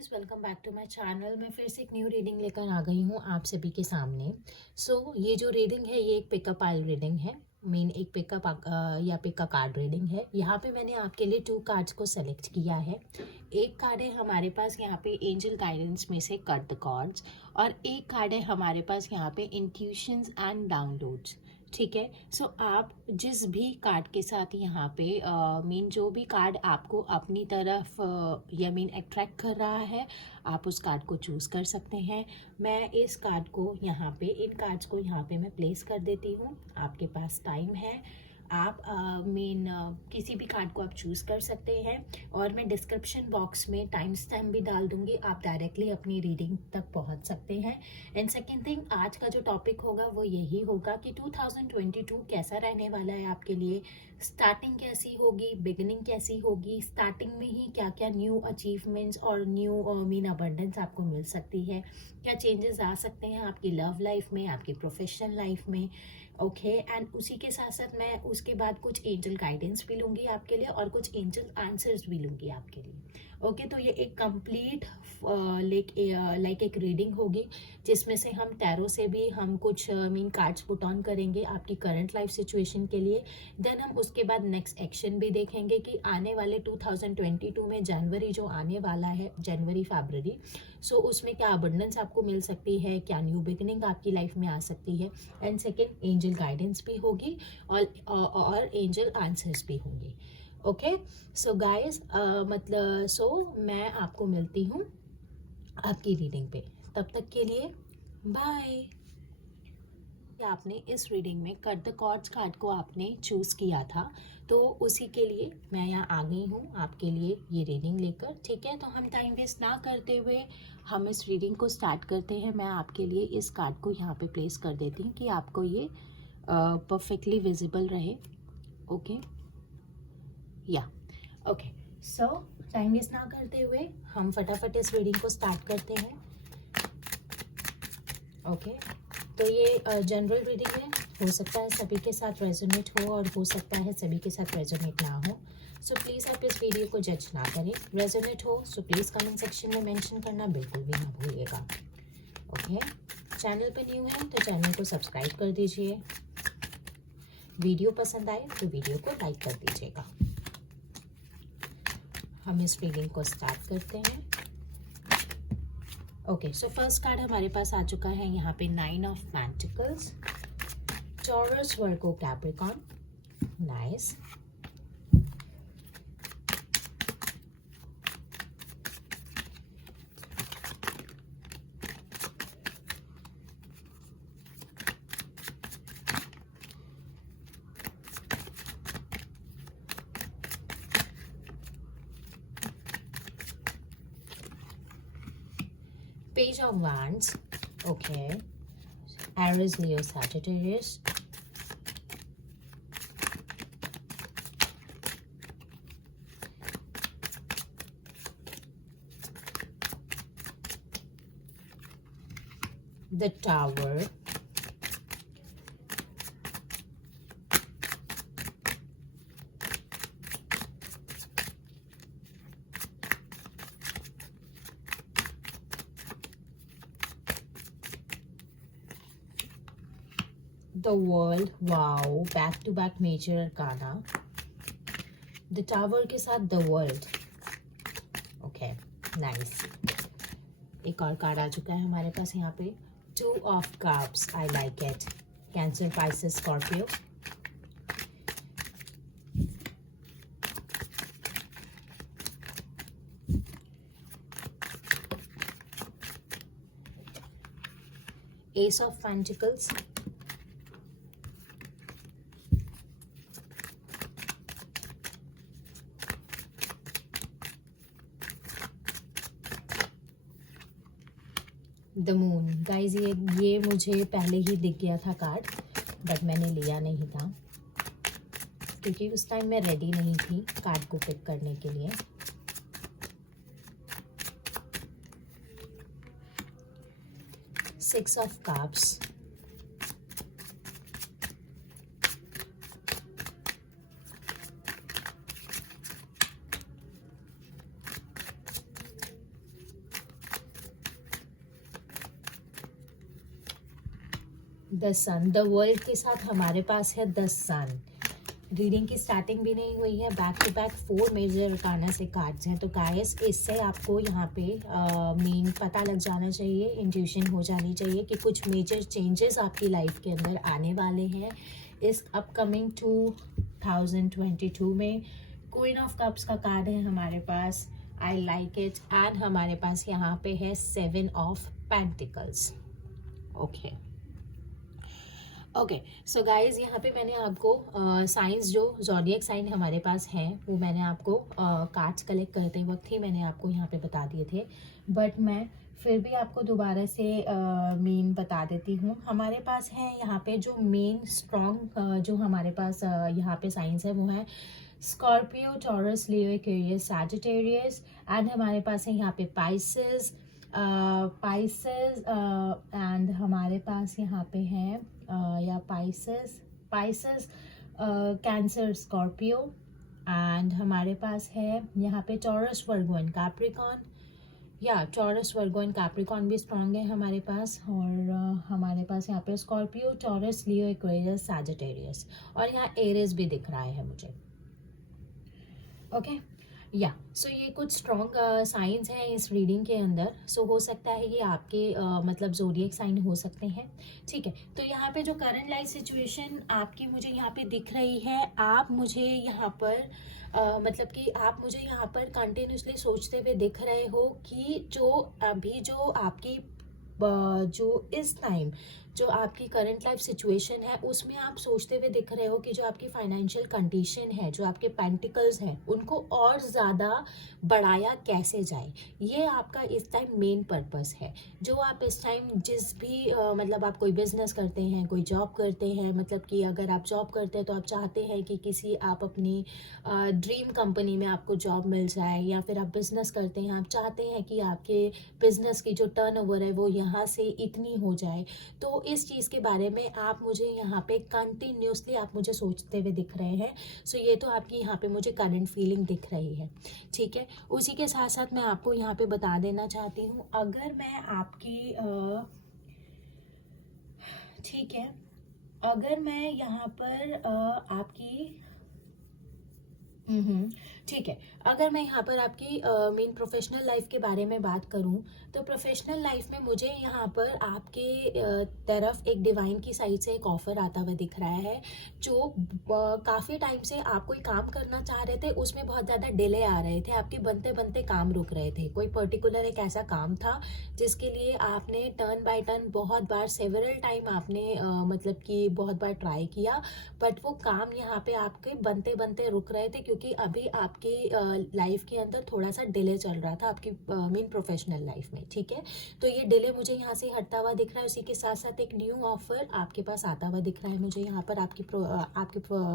Guys, welcome back to my channel. मैं फिर से एक न्यू रीडिंग लेकर आ गई हूँ आप सभी के सामने। ये जो रीडिंग है ये एक पिकअप आइल रीडिंग है। एक पिकअप या पिक अ कार्ड रीडिंग है। यहाँ पे मैंने आपके लिए 2 कार्ड्स को सेलेक्ट किया है। एक कार्ड है हमारे पास यहाँ पे एंजल गाइडेंस में से कट द कॉर्ड्स, और एक कार्ड है हमारे पास यहाँ पे इंट्यूशंस एंड डाउनलोड्स। ठीक है। आप जिस भी कार्ड के साथ यहाँ पे जो भी कार्ड आपको अपनी तरफ अट्रैक्ट कर रहा है, आप उस कार्ड को चूज़ कर सकते हैं। मैं इस कार्ड को यहाँ पे इन कार्ड्स को यहाँ पे मैं प्लेस कर देती हूँ। आपके पास टाइम है, आप किसी भी कार्ड को आप चूज़ कर सकते हैं, और मैं डिस्क्रिप्शन बॉक्स में टाइम स्टैम्प भी डाल दूंगी। आप डायरेक्टली अपनी रीडिंग तक पहुंच सकते हैं। एंड सेकेंड थिंग, आज का जो टॉपिक होगा वो यही होगा कि 2022 कैसा रहने वाला है आपके लिए। स्टार्टिंग कैसी होगी, बिगिनिंग कैसी होगी, स्टार्टिंग में ही क्या क्या न्यू अचीवमेंट्स और न्यू अबंडेंस आपको मिल सकती है, क्या चेंजेस आ सकते हैं आपकी लव लाइफ में, आपकी प्रोफेशनल लाइफ में। ओके एंड उसी के साथ साथ मैं उसके बाद कुछ एंजल गाइडेंस भी लूँगी आपके लिए, और कुछ एंजल आंसर्स भी लूँगी आपके लिए। ओके तो ये एक कंप्लीट लाइक एक रीडिंग होगी, जिसमें से हम टैरो से भी हम कुछ कार्ड्स पुट ऑन करेंगे आपकी करंट लाइफ सिचुएशन के लिए। देन हम उसके बाद नेक्स्ट एक्शन भी देखेंगे कि आने वाले 2022 में जनवरी जो आने वाला है, जनवरी फरवरी, उसमें क्या अबंडेंस आपको मिल सकती है, क्या न्यू बिगिनिंग आपकी लाइफ में आ सकती है। एंड सेकेंड, एंजल गाइडेंस भी होगी और एंजल आंसर्स भी होंगे। ओके सो गाइस, मैं आपको मिलती हूँ आपकी रीडिंग पे। तब तक के लिए बाय। आपने इस रीडिंग में कट द कॉर्ड्स कार्ड को आपने चूज़ किया था, तो उसी के लिए मैं यहाँ आ गई हूँ आपके लिए ये रीडिंग लेकर। ठीक है, तो हम टाइम वेस्ट ना करते हुए हम इस रीडिंग को स्टार्ट करते हैं। मैं आपके लिए इस कार्ड को यहाँ पे प्लेस कर देती हूँ कि आपको ये परफेक्टली विजिबल रहे। ओके या ओके सो टाइम वेस्ट ना करते हुए हम फटाफट इस रीडिंग को स्टार्ट करते हैं। ओके तो ये जनरल रीडिंग है, हो सकता है सभी के साथ रेजोनेट हो और हो सकता है सभी के साथ रेजोनेट ना हो। सो प्लीज़ आप इस वीडियो को जज ना करें। रेजोनेट हो सो प्लीज़ कमेंट सेक्शन में मेंशन करना बिल्कुल भी ना भूलिएगा। ओके चैनल पे न्यू है तो चैनल को सब्सक्राइब कर दीजिए। वीडियो पसंद आए तो वीडियो को लाइक कर दीजिएगा। हम इस रीडिंग को स्टार्ट करते हैं। ओके सो फर्स्ट कार्ड हमारे पास आ चुका है यहाँ पे 9 of pentacles, Taurus, Virgo, Capricorn. Nice. Page of Wands. Okay. Aries, Leo, Sagittarius. The Tower. The World. Wow, back to back major arcana. The Tower के साथ The World. Okay, nice. एक और card आ चुका है हमारे पास यहाँ पे 2 of Cups. I like it. Cancer, Pisces, Scorpio. Ace of Pentacles. The moon. Guys ये मुझे पहले ही दिख गया था कार्ड, बट मैंने लिया नहीं था क्योंकि उस टाइम मैं रेडी नहीं थी कार्ड को पिक करने के लिए। Six of cups, the sun, the world के साथ हमारे पास है द सन। रीडिंग की स्टार्टिंग भी नहीं हुई है, back to back 4 major arcana से कार्ड्स हैं। तो गाइस इससे आपको यहाँ पे मेन पता लग जाना चाहिए, इंट्यूशन हो जानी चाहिए कि कुछ मेजर चेंजेस आपकी लाइफ के अंदर आने वाले हैं इस अपकमिंग 2022 में। क्वीन ऑफ कप्स का कार्ड है हमारे पास, आई लाइक इट। एंड हमारे पास यहाँ पे है 7 of pentacles. Okay so guys, यहाँ पे मैंने आपको साइंस जो ज़ोडिएक साइन हमारे पास हैं वो मैंने आपको कार्ड्स कलेक्ट करते वक्त ही मैंने आपको यहाँ पे बता दिए थे, बट मैं फिर भी आपको दोबारा से मेन बता देती हूँ। हमारे पास है यहाँ पे जो मेन स्ट्रॉन्ग जो हमारे पास यहाँ पे साइंस है वो है Scorpio, taurus, Leo, Aquarius, Sagittarius. And हमारे पास है यहाँ पे पाइसेस एंड हमारे पास यहाँ पे है या पाइसेस, कैंसर, स्कॉर्पियो। एंड हमारे पास है यहाँ पे टॉरस, वर्गो एंड कैप्रिकॉन। या टॉरस, वर्गो एंड कैप्रिकॉन भी स्ट्रॉन्ग है हमारे पास। और हमारे पास यहाँ पे स्कॉर्पियो, टॉरस, लियो, एक्वेरियस, सैजिटेरियस। और यहाँ एरिस भी दिख रहा है मुझे। ओके या सो ये कुछ स्ट्रॉन्ग साइंस हैं इस रीडिंग के अंदर। सो हो सकता है ये आपके मतलब ज़ोडिएक साइन हो सकते हैं, ठीक है। तो यहाँ पे जो करंट लाइफ सिचुएशन आपकी मुझे यहाँ पे दिख रही है, आप मुझे यहाँ पर मतलब कि आप मुझे यहाँ पर कंटिन्यूसली सोचते हुए दिख रहे हो कि जो अभी जो आपकी जो इस टाइम जो आपकी करंट लाइफ सिचुएशन है उसमें आप सोचते हुए दिख रहे हो कि जो आपकी फाइनेंशियल कंडीशन है, जो आपके पेंटिकल्स हैं, उनको और ज़्यादा बढ़ाया कैसे जाए, ये आपका इस टाइम मेन पर्पस है। जो आप इस टाइम जिस भी मतलब आप कोई बिजनेस करते हैं, कोई जॉब करते हैं, मतलब कि अगर आप जॉब करते हैं तो आप चाहते हैं कि किसी आप अपनी ड्रीम कंपनी में आपको जॉब मिल जाए, या फिर आप बिजनेस करते हैं, आप चाहते हैं कि आपके बिजनेस की जो टर्नओवर है वो यहाँ से इतनी हो जाए। तो इस चीज़ के बारे में आप मुझे यहाँ पे कंटिन्यूसली आप मुझे सोचते हुए दिख रहे हैं। सो ये तो आपकी यहाँ पे मुझे करंट फीलिंग दिख रही है, ठीक है। उसी के साथ साथ मैं आपको यहाँ पे बता देना चाहती हूँ, अगर मैं आपकी ठीक है, अगर मैं यहाँ पर आपकी ठीक है, अगर मैं यहाँ पर आपकी मेन प्रोफेशनल लाइफ के बारे में बात करूँ तो प्रोफेशनल लाइफ में मुझे यहाँ पर आपके तरफ एक डिवाइन की साइड से एक ऑफ़र आता हुआ दिख रहा है। जो काफ़ी टाइम से आप कोई काम करना चाह रहे थे, उसमें बहुत ज़्यादा डिले आ रहे थे, आपके बनते बनते काम रुक रहे थे। कोई पर्टिकुलर एक ऐसा काम था जिसके लिए आपने टर्न बाय टर्न बहुत बार सेवरल टाइम आपने मतलब कि बहुत बार ट्राई किया, बट वो काम यहाँ पे आपके बनते बनते रुक रहे थे क्योंकि अभी आपकी लाइफ के अंदर थोड़ा सा डिले चल रहा था आपकी मेन प्रोफेशनल लाइफ में, ठीक है। तो ये डिले मुझे यहाँ से हटता हुआ दिख रहा है। उसी के साथ साथ एक न्यू ऑफर आपके पास आता हुआ दिख रहा है मुझे यहाँ पर आपके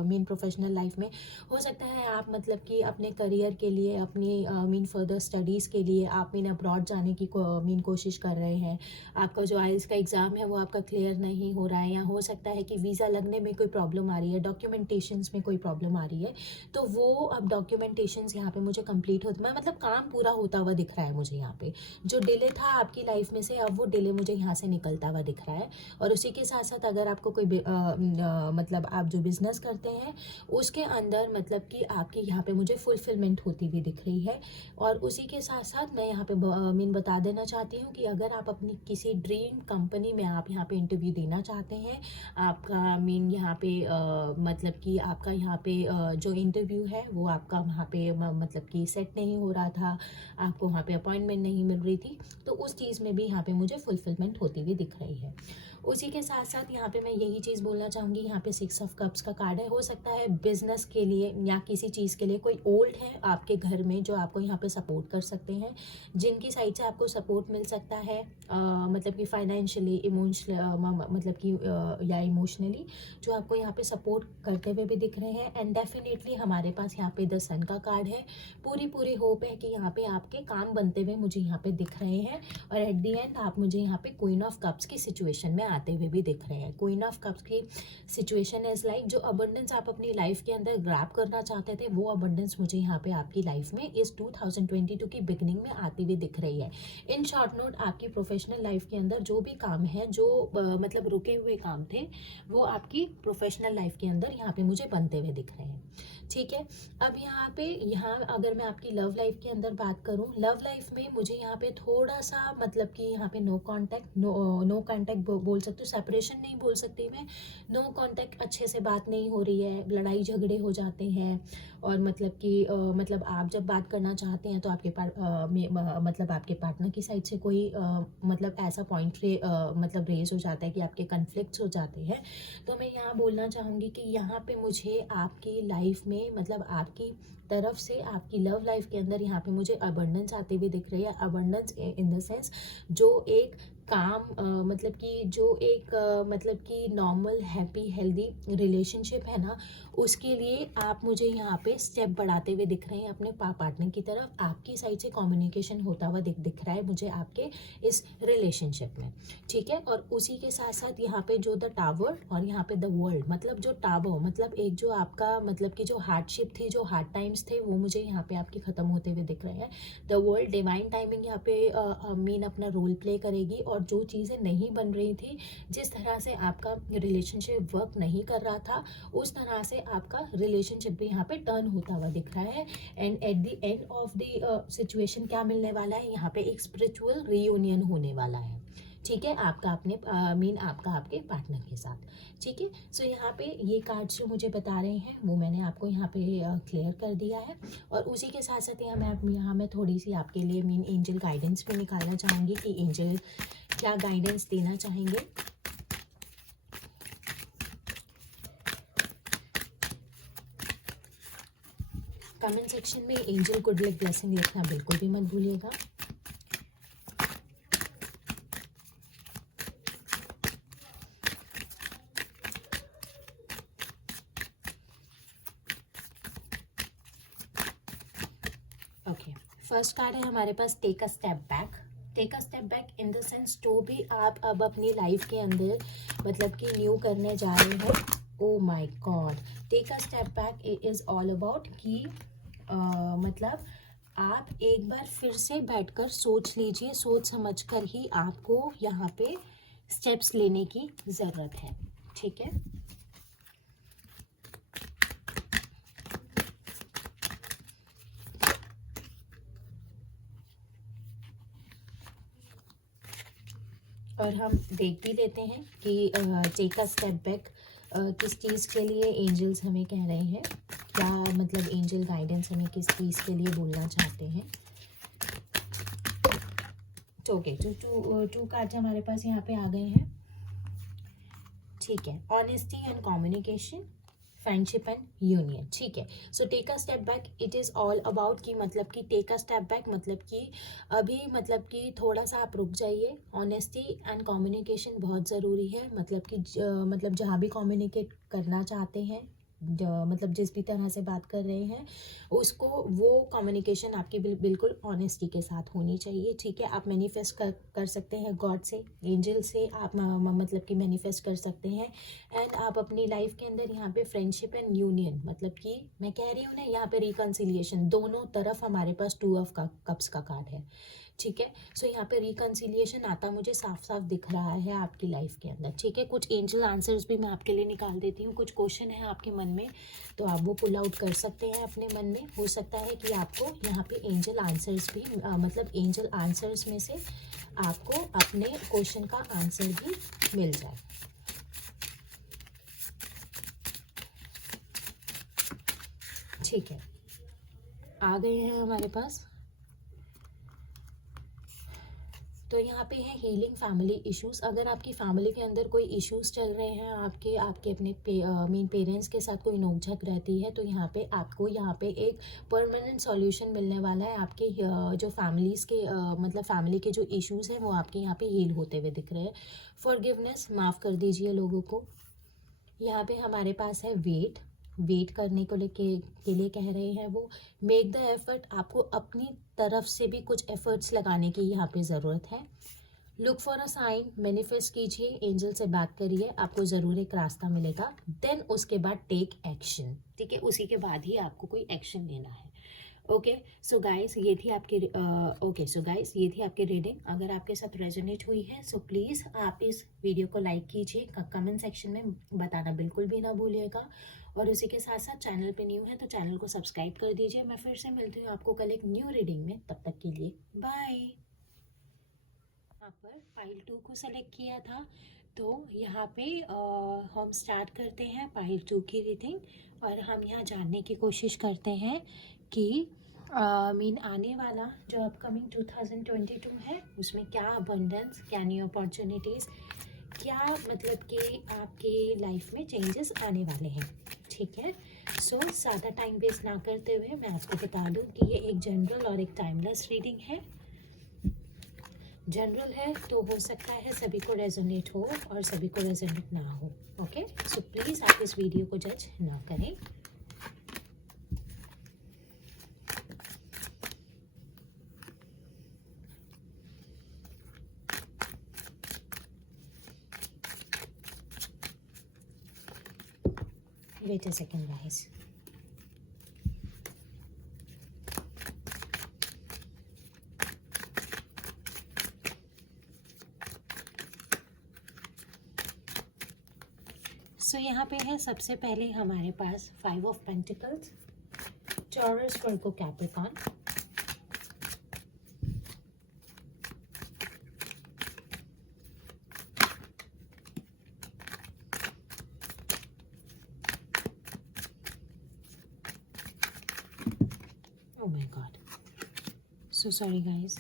मेन प्रोफेशनल लाइफ में। हो सकता है आप मतलब कि अपने करियर के लिए, अपनी मेन फर्दर स्टडीज़ के लिए आप मेन अब्रॉड जाने की मेन कोशिश कर रहे हैं। आपका जो आइल्स का एग्ज़ाम है वो आपका क्लियर नहीं हो रहा है, या हो सकता है कि वीज़ा लगने में कोई प्रॉब्लम आ रही है, डॉक्यूमेंटेशंस में कोई प्रॉब्लम आ रही है। तो वो अब डॉक्यूमेंटेशंस यहाँ पे मुझे कंप्लीट होता है, मतलब काम पूरा होता हुआ दिख रहा है मुझे यहाँ पे। जो डिले था आपकी लाइफ में से, अब वो डिले मुझे यहाँ से निकलता हुआ दिख रहा है। और उसी के साथ साथ अगर आपको कोई मतलब आप जो बिजनेस करते हैं उसके अंदर मतलब कि आपकी यहाँ पे मुझे फुलफिलमेंट होती हुई दिख रही है। और उसी के साथ साथ मैं यहाँ पे मीन बता देना चाहती हूँ कि अगर आप अपनी किसी ड्रीम कंपनी में आप यहाँ पे इंटरव्यू देना चाहते हैं, आपका मीन यहाँ पे मतलब कि आपका यहाँ पे जो इंटरव्यू है वो आपका वहाँ पे मतलब कि सेट नहीं हो रहा था, आपको वहाँ पे अपॉइंटमेंट नहीं मिल रही थी, तो उस चीज़ में भी यहाँ पे मुझे फुलफिलमेंट होती हुई दिख रही है। उसी के साथ साथ यहाँ पे मैं यही चीज़ बोलना चाहूँगी, यहाँ पे 6 ऑफ कप्स का कार्ड है। हो सकता है बिजनेस के लिए या किसी चीज़ के लिए कोई ओल्ड है आपके घर में जो आपको यहाँ पे सपोर्ट कर सकते हैं, जिनकी साइड से आपको सपोर्ट मिल सकता है मतलब कि फाइनेंशियली, मतलब कि या इमोशनली, जो आपको यहाँ पे सपोर्ट करते हुए भी दिख रहे हैं। एंड डेफिनेटली हमारे पास यहाँ पे द सन का कार्ड है। पूरी होप है कि यहाँ पे आपके काम बनते हुए मुझे यहाँ पे दिख रहे हैं, और एट दी एंड आप मुझे यहाँ पे क्वीन ऑफ कप्स की सिचुएशन में आते हुए भी दिख रहे हैं। क्वीन ऑफ कप्स की सिचुएशन इज लाइक जो अबंडेंस आप अपनी लाइफ के अंदर ग्रैब करना चाहते थे, वो अबंडेंस मुझे यहाँ पे आपकी लाइफ में इस 2022 की बिगनिंग में आती हुई दिख रही है। इन शॉर्ट नोट, आपकी प्रोफेशनल लाइफ के अंदर जो भी काम है, जो मतलब रुके हुए काम थे, वो आपकी प्रोफेशनल लाइफ के अंदर यहाँ पे मुझे बनते हुए दिख रहे हैं। ठीक है, अब यहाँ अगर मैं आपकी लव लाइफ के अंदर बात करूँ, लव लाइफ में मुझे यहाँ पे थोड़ा सा मतलब कि यहाँ पे नो कांटेक्ट बोल सकती हूँ, सेपरेशन नहीं बोल सकती मैं, नो कांटेक्ट, अच्छे से बात नहीं हो रही है, लड़ाई झगड़े हो जाते हैं, और मतलब कि मतलब आप जब बात करना चाहते हैं तो मतलब आपके पार्टनर की साइड से कोई मतलब ऐसा पॉइंट मतलब रेज हो जाता है कि आपके कन्फ्लिक्ट्स हो जाते हैं। तो मैं यहाँ बोलना चाहूँगी कि यहाँ पे मुझे आपकी लाइफ में मतलब आपकी तरफ से आपकी लव लाइफ के अंदर यहाँ पे मुझे अबंडेंस आती हुई दिख रही है। अबंडेंस इन द सेंस जो एक काम मतलब कि जो एक मतलब कि नॉर्मल हैप्पी हेल्दी रिलेशनशिप है ना, उसके लिए आप मुझे यहाँ पे स्टेप बढ़ाते हुए दिख रहे हैं अपने पार्टनर की तरफ। आपकी साइड से कम्युनिकेशन होता हुआ दिख रहा है मुझे आपके इस रिलेशनशिप में। ठीक है, और उसी के साथ साथ यहाँ पे जो द टावर और यहाँ पे द वर्ल्ड, मतलब जो टावर मतलब एक जो आपका मतलब कि जो हार्डशिप थी, जो हार्ड टाइम्स थे, वो मुझे यहाँ पे आपके ख़त्म होते हुए दिख रहे हैं। द वर्ल्ड डिवाइन टाइमिंग यहाँ पे मीन अपना रोल प्ले करेगी, और जो चीज़ें नहीं बन रही थी, जिस तरह से आपका रिलेशनशिप वर्क नहीं कर रहा था, उस तरह से आपका रिलेशनशिप भी यहाँ पे टर्न होता हुआ दिख रहा है। And at the end of the situation क्या मिलने वाला है, यहाँ पे एक स्पिरिचुअल रियूनियन होने वाला है। ठीक है, आपका अपने आपका आपके पार्टनर के साथ। ठीक है, सो यहाँ पे ये कार्ड्स जो मुझे बता रहे हैं वो मैंने आपको यहाँ पे क्लियर कर दिया है, और उसी के साथ साथ यहाँ मैं थोड़ी सी आपके लिए एंजल गाइडेंस भी निकालना चाहूँगी कि एंजल क्या गाइडेंस देना चाहेंगे। कमेंट सेक्शन में एंजल गुड लक ब्लेसिंग लिखना बिल्कुल भी मत भूलिएगा। ओके, फर्स्ट कार्ड है हमारे पास take a step back. Take a step back in the sense जो भी आप अब अपनी लाइफ के अंदर मतलब कि न्यू करने जा रहे हो। Oh my God, take a step back is all about कि मतलब आप एक बार फिर से बैठकर सोच लीजिए, सोच समझकर ही आपको यहाँ पे स्टेप्स लेने की ज़रूरत है। ठीक है, और हम देख भी लेते हैं कि टेक अ स्टेप बैक किस चीज़ के लिए एंजल्स हमें कह रहे हैं, क्या मतलब एंजल गाइडेंस हमें किस चीज़ के लिए बोलना चाहते हैं। तो ओके, टू कार्ड्स हमारे पास यहाँ पे आ गए हैं। ठीक है, honesty and communication, friendship and union. ठीक है, so take a step back it is all about कि मतलब कि टेक अ स्टेप बैक मतलब कि अभी मतलब कि थोड़ा सा आप रुक जाइए। ऑनेस्टी एंड कम्युनिकेशन बहुत ज़रूरी है, मतलब कि मतलब जहाँ भी कम्युनिकेट करना चाहते हैं, मतलब जिस भी तरह से बात कर रहे हैं उसको, वो कम्युनिकेशन आपकी बिल्कुल ऑनेस्टी के साथ होनी चाहिए। ठीक है, आप मैनिफेस्ट कर सकते हैं गॉड से, एंजल से आप मतलब कि मैनिफेस्ट कर सकते हैं। एंड आप अपनी लाइफ के अंदर यहाँ पे फ्रेंडशिप एंड यूनियन, मतलब कि मैं कह रही हूँ ना यहाँ पे रिकन्सिलिएशन, दोनों तरफ हमारे पास टू ऑफ कप्स का कार्ड है। ठीक है, सो यहाँ पे रिकन्सिलिएशन आता मुझे साफ साफ दिख रहा है आपकी लाइफ के अंदर। ठीक है, कुछ एंजल आंसर्स भी मैं आपके लिए निकाल देती हूँ। कुछ क्वेश्चन है आपके मन में तो आप वो पुल आउट कर सकते हैं अपने मन में। हो सकता है कि आपको यहाँ पे एंजल आंसर्स भी मतलब एंजल आंसर्स में से आपको अपने क्वेश्चन का आंसर भी मिल जाए। ठीक है, आ गए हैं हमारे पास। तो यहाँ पे है हीलिंग फैमिली इश्यूज। अगर आपकी फैमिली के अंदर कोई इश्यूज चल रहे हैं, आपके अपने मेन पेरेंट्स के साथ कोई नोकझोंक रहती है, तो यहाँ पे आपको यहाँ पे एक परमानेंट सॉल्यूशन मिलने वाला है। आपके जो फैमिलीज़ के मतलब फैमिली के जो इश्यूज हैं वो आपके यहाँ पे हील होते हुए दिख रहे हैं। फॉरगिवनेस, माफ़ कर दीजिए लोगों को। यहाँ पे हमारे पास है वेट, वेट करने को के लिए कह रहे हैं वो। मेक द एफर्ट, आपको अपनी तरफ से भी कुछ एफर्ट्स लगाने की यहाँ पे ज़रूरत है। Look for a sign, manifest कीजिए, एंजल से बात करिए, आपको ज़रूर एक रास्ता मिलेगा। देन उसके बाद टेक एक्शन, ठीक है, उसी के बाद ही आपको कोई एक्शन लेना है। ओके सो गाइस, ये थी आपकी ये थी आपकी रीडिंग। अगर आपके साथ रेजोनेट हुई है सो प्लीज़ आप इस वीडियो को लाइक कीजिए, कमेंट सेक्शन में बताना बिल्कुल भी ना भूलिएगा। और उसी के साथ साथ चैनल पे न्यू है तो चैनल को सब्सक्राइब कर दीजिए। मैं फिर से मिलती हूँ आपको कल एक न्यू रीडिंग में, तब तक के लिए बाय। यहाँ पर पाइल 2 को सेलेक्ट किया था, तो यहाँ पे हम स्टार्ट करते हैं पाइल 2 की रीडिंग। और हम यहाँ जानने की कोशिश करते हैं कि मीन आने वाला जो अपकमिंग 2022 है उसमें क्या अबंडेंस, क्या न्यू अपॉर्चुनिटीज़, क्या मतलब कि आपके लाइफ में चेंजेस आने वाले हैं, ठीक है। सो ज़्यादा टाइम वेस्ट ना करते हुए मैं आपको बता दूं कि ये एक जनरल और एक टाइमलेस रीडिंग है। जनरल है तो हो सकता है सभी को रेजोनेट हो और सभी को रेजोनेट ना हो। ओके सो प्लीज़ आप इस वीडियो को जज ना करें। Wait a second guys. So यहाँ पे है सबसे पहले हमारे पास 5 of pentacles, Taurus, Virgo, Capricorn. Oh my God. So sorry guys.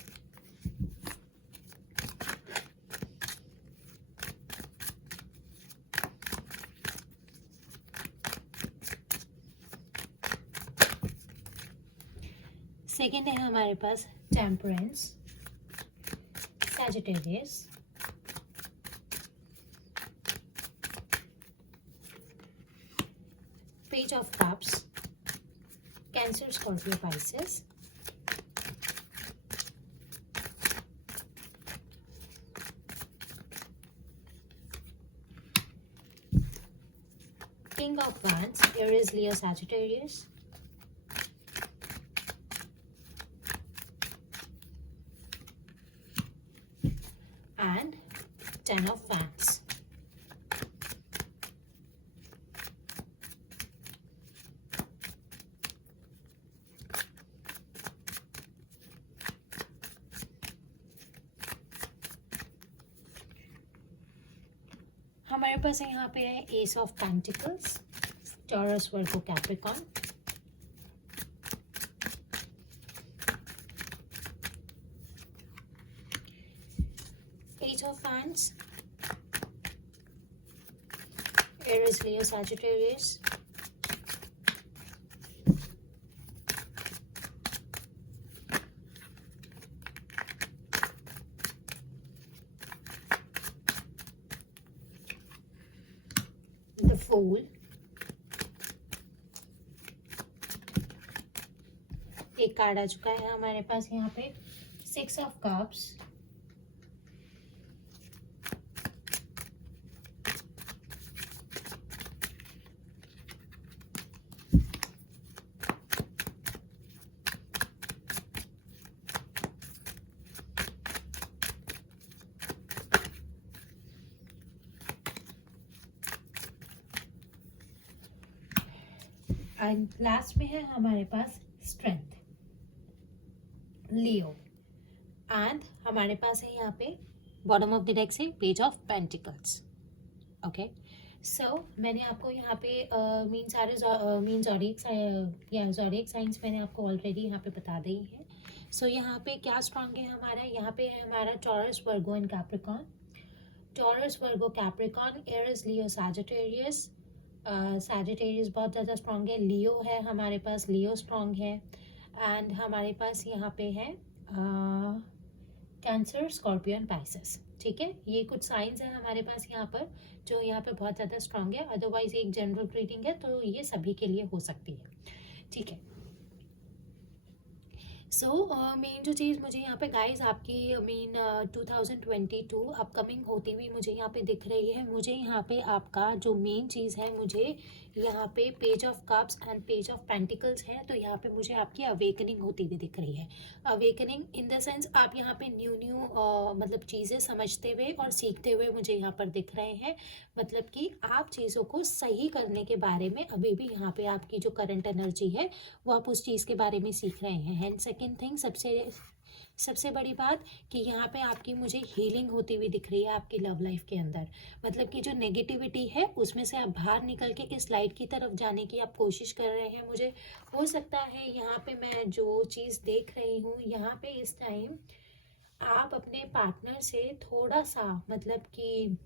Second है हमारे पास temperance, Sagittarius, page of cups, Cancer, Scorpio, Pisces, king of wands, Aries, Leo, Sagittarius, and 10 of wands. हमारे पास यहाँ पे है ace of pentacles, Taurus, Virgo, Capricorn, eight of wands, Aries, Leo, Sagittarius, the fool, एक card आ चुका है हमारे पास यहाँ पे 6 ऑफ कप्स, एंड लास्ट में है हमारे पास स्ट्रेंथ, लियो। एंड हमारे पास है यहाँ पे बॉटम ऑफ द डेक से page of pentacles. Okay so मैंने आपको यहाँ पे मीन सारे मीन ज़ोडिएक साइंस मैंने आपको ऑलरेडी यहाँ पे बता दी है। सो यहाँ पे क्या स्ट्रॉन्ग है हमारा, यहाँ पे है हमारा taurus, Virgo and Capricorn. Taurus, Virgo, Capricorn, Aries, Leo, Sagittarius. Sagittarius बहुत ज़्यादा स्ट्रॉन्ग है। लियो है हमारे पास, लियो स्ट्रॉन्ग है। एंड हमारे पास यहाँ पे है कैंसर, स्कॉर्पियो एंड पाइसेस। ठीक है, ये कुछ साइंस है हमारे पास यहाँ पर जो यहाँ पे बहुत ज़्यादा स्ट्रांग है। अदरवाइज एक जनरल रीडिंग है तो ये सभी के लिए हो सकती है। ठीक है, सो मेन जो चीज़ मुझे यहाँ पे गाइस आपकी मेन 2022 अपकमिंग होती हुई मुझे यहाँ पे दिख रही है। मुझे यहाँ पे आपका जो मेन चीज़ है, मुझे यहाँ पे page of cups and page of pentacles है। तो यहाँ पे मुझे आपकी अवेकनिंग होती हुई दिख रही है। अवेकनिंग इन द सेंस आप यहाँ पे न्यू मतलब चीज़ें समझते हुए और सीखते हुए मुझे यहाँ पर दिख रहे हैं। मतलब कि आप चीज़ों को सही करने के बारे में अभी भी यहाँ पे आपकी जो करंट एनर्जी है वो आप उस चीज़ के बारे में सीख रहे हैं। एंड सेकेंड थिंग, सबसे बड़ी बात कि यहाँ पे आपकी मुझे हीलिंग होती हुई दिख रही है आपकी लव लाइफ के अंदर। मतलब कि जो नेगेटिविटी है उसमें से आप बाहर निकल के इस लाइट की तरफ जाने की आप कोशिश कर रहे हैं। मुझे हो सकता है यहाँ पे मैं जो चीज़ देख रही हूँ, यहाँ पे इस टाइम आप अपने पार्टनर से थोड़ा सा मतलब कि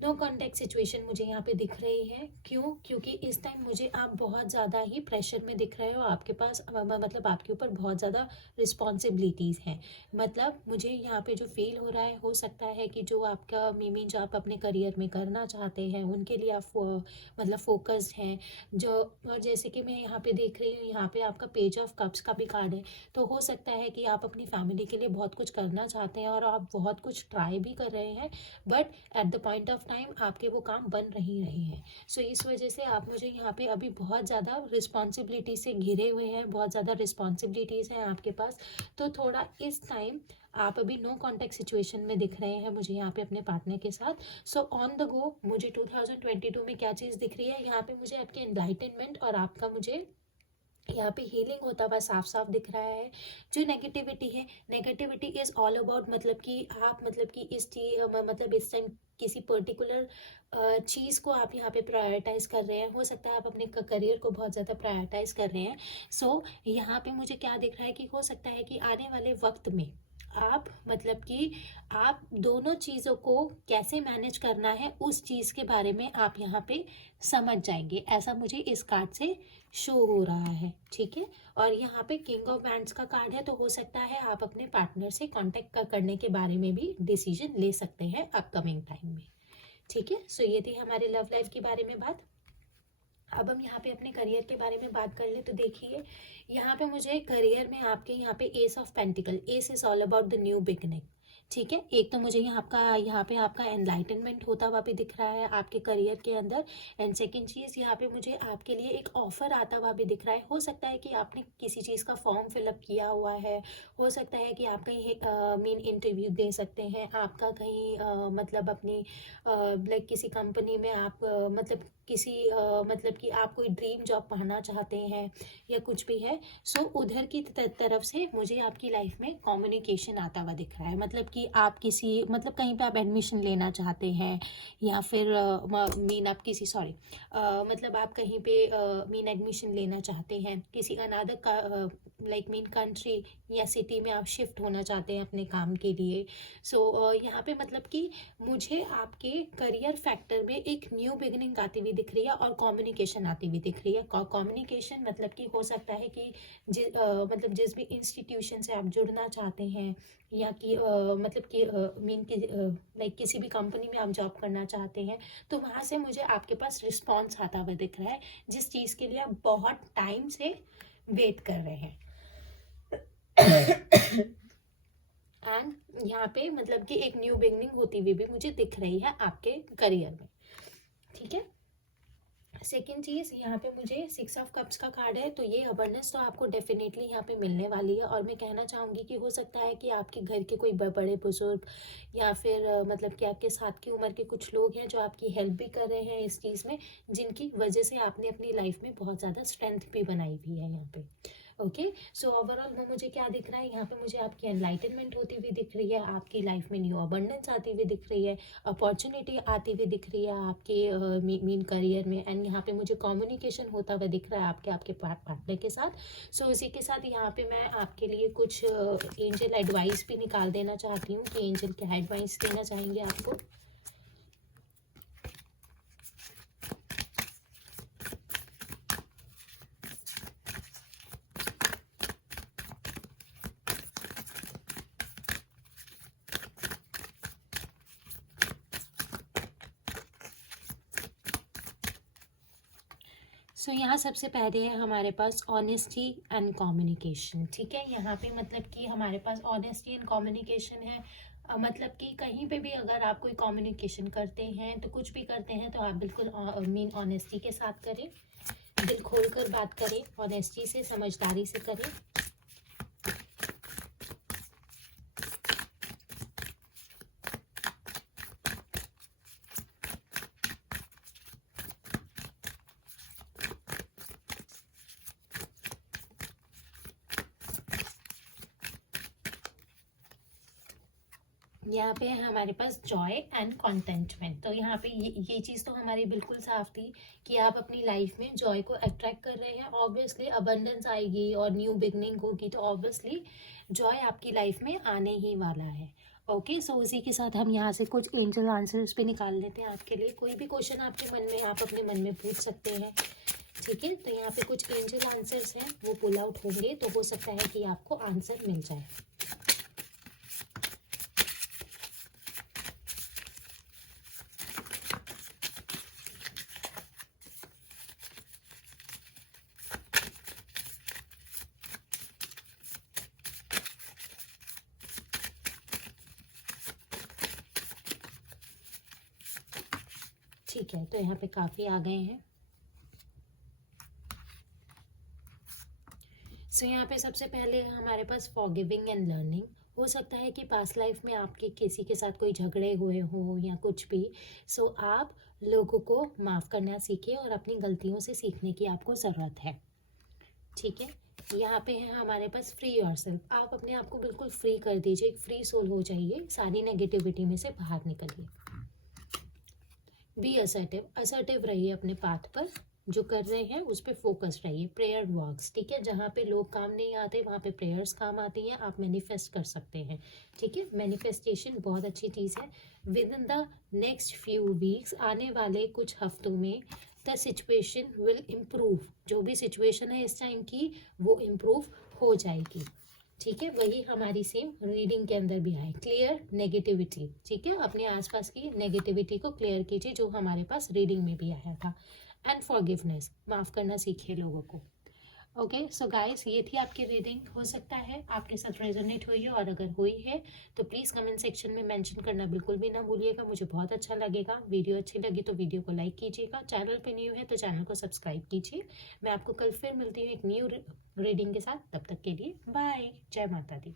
नो कॉन्टेक्ट सिचुएशन मुझे यहाँ पे दिख रही है। क्यों? क्योंकि इस टाइम मुझे आप बहुत ज़्यादा ही प्रेशर में दिख रहे हो। आपके पास मतलब आपके ऊपर बहुत ज़्यादा रिस्पॉन्सिबिलिटीज़ हैं। मतलब मुझे यहाँ पे जो फील हो रहा है, हो सकता है कि जो आपका मीमी जो आप अपने करियर में करना चाहते हैं उनके लिए आप मतलब फोकस्ड हैं। जो और जैसे कि मैं यहाँ पे देख रही हूँ, यहाँ पे आपका पेज ऑफ कप्स का भी कार्ड है। तो हो सकता है कि आप अपनी फैमिली के लिए बहुत कुछ करना चाहते हैं और आप बहुत कुछ ट्राई भी कर रहे हैं, but at the point of time आपके वो काम बन नहीं रहे हैं। सो इस वजह से आप मुझे यहाँ पे अभी बहुत ज़्यादा रिस्पॉन्सिबिलिटी से घिरे हुए हैं, बहुत ज़्यादा रिस्पॉन्सिबिलिटीज़ हैं आपके पास। तो थोड़ा इस टाइम आप अभी नो कॉन्टेक्ट सिचुएशन में दिख रहे हैं मुझे यहाँ पे अपने पार्टनर के साथ। सो ऑन द गो मुझे 2022 में क्या चीज़ दिख रही है, यहाँ पे मुझे आपके एनलाइटनमेंट और आपका मुझे यहाँ पे हीलिंग होता हुआ साफ साफ दिख रहा है। जो नेगेटिविटी है, नेगेटिविटी इज़ ऑल अबाउट मतलब कि आप मतलब कि इस चीज मतलब इस टाइम किसी पर्टिकुलर चीज़ को आप यहाँ पे प्रायोरिटाइज कर रहे हैं। हो सकता है आप अपने करियर को बहुत ज़्यादा प्रायोरिटाइज कर रहे हैं। सो यहाँ पे मुझे क्या दिख रहा है कि हो सकता है कि आने वाले वक्त में आप मतलब कि आप दोनों चीज़ों को कैसे मैनेज करना है उस चीज़ के बारे में आप यहाँ पे समझ जाएंगे, ऐसा मुझे इस कार्ड से शो हो रहा है। ठीक है, और यहाँ पे किंग ऑफ बैंड्स का कार्ड है। तो हो सकता है आप अपने पार्टनर से कांटेक्ट करने के बारे में भी डिसीजन ले सकते हैं अपकमिंग टाइम में। ठीक है, सो ये थी हमारे लव लाइफ के बारे में बात। अब हम यहाँ पे अपने करियर के बारे में बात कर ले तो देखिए, यहाँ पे मुझे करियर में आपके यहाँ पे S of pentacle, S is all about the new beginning. ठीक है, एक तो मुझे यहाँ पे आपका एनलाइटनमेंट होता हुआ भी दिख रहा है आपके करियर के अंदर। एंड सेकंड चीज़, यहाँ पे मुझे आपके लिए एक ऑफर आता हुआ भी दिख रहा है। हो सकता है कि आपने किसी चीज़ का फॉर्म फिलअप किया हुआ है, हो सकता है कि आप कहीं मेन इंटरव्यू दे सकते हैं, आपका कहीं मतलब अपनी लाइक किसी कंपनी में आप मतलब किसी मतलब कि आप कोई ड्रीम जॉब पाना चाहते हैं या कुछ भी है। सो उधर की तरफ से मुझे आपकी लाइफ में कम्युनिकेशन आता हुआ दिख रहा है। मतलब कि आप किसी मतलब कहीं पे आप एडमिशन लेना चाहते हैं या फिर मीन आप किसी मतलब आप कहीं पे मीन एडमिशन लेना चाहते हैं किसी अनादर लाइक मीन कंट्री या सिटी में आप शिफ्ट होना चाहते हैं अपने काम के लिए। सो यहाँ पे मतलब कि मुझे आपके करियर फैक्टर में एक न्यू बिगनिंग आती हुई दिख रही है और कम्युनिकेशन आती हुई दिख रही है। कम्युनिकेशन मतलब कि हो सकता है कि मतलब जिस भी इंस्टीट्यूशन से आप जुड़ना चाहते हैं या कि मतलब कि मीन की लाइक किसी भी कंपनी में आप जॉब करना चाहते हैं, तो वहाँ से मुझे आपके पास रिस्पॉन्स आता हुआ दिख रहा है जिस चीज़ के लिए आप बहुत टाइम से वेट कर रहे हैं। एंड यहाँ पे मतलब कि एक न्यू बिगनिंग होती हुई भी मुझे दिख रही है आपके करियर में। ठीक है, सेकेंड चीज़, यहाँ पे मुझे 6 ऑफ कप्स का कार्ड है। तो ये अबंडेंस तो आपको डेफिनेटली यहाँ पे मिलने वाली है। और मैं कहना चाहूँगी कि हो सकता है कि आपके घर के कोई बड़े बुजुर्ग या फिर मतलब कि आपके साथ की उम्र के कुछ लोग हैं जो आपकी हेल्प भी कर रहे हैं इस चीज़ में, जिनकी वजह से आपने अपनी लाइफ में बहुत ज़्यादा स्ट्रेंथ भी बनाई हुई है यहाँ पे। ओके, सो ओवरऑल वो मुझे क्या दिख रहा है, यहाँ पे मुझे आपकी एनलाइटनमेंट होती हुई दिख रही है, आपकी लाइफ में न्यू अबंडेंस आती हुई दिख रही है, अपॉर्चुनिटी आती हुई दिख रही है आपके मीन करियर में। एंड यहाँ पे मुझे कम्युनिकेशन होता हुआ दिख रहा है आपके पार्टनर के साथ। सो इसी के साथ यहाँ पे मैं आपके लिए कुछ एंजल एडवाइस भी निकाल देना चाहती हूँ कि एंजल क्या एडवाइस देना चाहेंगे आपको। सो यहाँ सबसे पहले है हमारे पास ऑनेस्टी एंड कम्युनिकेशन। ठीक है, यहाँ पे मतलब कि हमारे पास ऑनेस्टी एंड कम्युनिकेशन है। मतलब कि कहीं पे भी अगर आप कोई कम्युनिकेशन करते हैं तो कुछ भी करते हैं तो आप बिल्कुल मीन ऑनेस्टी के साथ करें, दिल खोल कर बात करें, ऑनेस्टी से, समझदारी से करें। यहाँ पे है हमारे पास जॉय एंड कॉन्टेंटमेंट। तो यहाँ पे ये चीज़ तो हमारी बिल्कुल साफ थी कि आप अपनी लाइफ में जॉय को अट्रैक्ट कर रहे हैं। ऑब्वियसली अबंडेंस आएगी और न्यू बिगनिंग होगी तो ऑब्वियसली जॉय आपकी लाइफ में आने ही वाला है। ओके, सो उसी के साथ हम यहाँ से कुछ एंजल आंसर्स पे निकाल लेते हैं आपके लिए। कोई भी क्वेश्चन आपके मन में, आप अपने मन में पूछ सकते हैं। ठीक है, तो यहाँ पे कुछ एंजल आंसर्स हैं, वो पुल आउट होंगे तो हो सकता है कि आपको आंसर मिल जाए। ठीक है, तो यहाँ पे काफ़ी आ गए हैं। सो यहाँ पे सबसे पहले है हमारे पास फॉरगिविंग एंड लर्निंग। हो सकता है कि पास्ट लाइफ में आपके किसी के साथ कोई झगड़े हुए हों या कुछ भी। सो आप लोगों को माफ़ करना सीखिए और अपनी गलतियों से सीखने की आपको ज़रूरत है। ठीक है, यहाँ पे है हमारे पास फ्री योरसेल्फ। आप अपने आप को बिल्कुल फ्री कर दीजिए, एक फ्री सोल हो जाइए, सारी नेगेटिविटी में से बाहर निकलिए। बी असर्टिव, असर्टिव रहिए अपने पाथ पर, जो कर रहे हैं उस पर फोकस रहिए। प्रेयर वर्क्स, ठीक है, जहाँ पे लोग काम नहीं आते वहाँ पे प्रेयर्स काम आती हैं, आप मैनिफेस्ट कर सकते हैं। ठीक है, मैनिफेस्टेशन बहुत अच्छी चीज़ है। With in the next few weeks, आने वाले कुछ हफ्तों में द सिचुएशन विल इम्प्रूव। जो भी सिचुएशन है इस टाइम की वो इम्प्रूव हो जाएगी। ठीक है, वही हमारी सेम रीडिंग के अंदर भी आए, क्लियर नेगेटिविटी। ठीक है, अपने आसपास की नेगेटिविटी को क्लियर कीजिए, जो हमारे पास रीडिंग में भी आया था। एंड फॉरगिवनेस, माफ़ करना सीखिए लोगों को। ओके, सो गाइस, ये थी आपकी रीडिंग। हो सकता है आपके साथ रेजोनेट हुई हो, और अगर हुई है तो प्लीज़ कमेंट सेक्शन में मेंशन करना बिल्कुल भी ना भूलिएगा, मुझे बहुत अच्छा लगेगा। वीडियो अच्छी लगी तो वीडियो को लाइक कीजिएगा, चैनल पे न्यू है तो चैनल को सब्सक्राइब कीजिए। मैं आपको कल फिर मिलती हूँ एक न्यू रीडिंग के साथ, तब तक के लिए बाय, जय माता दी।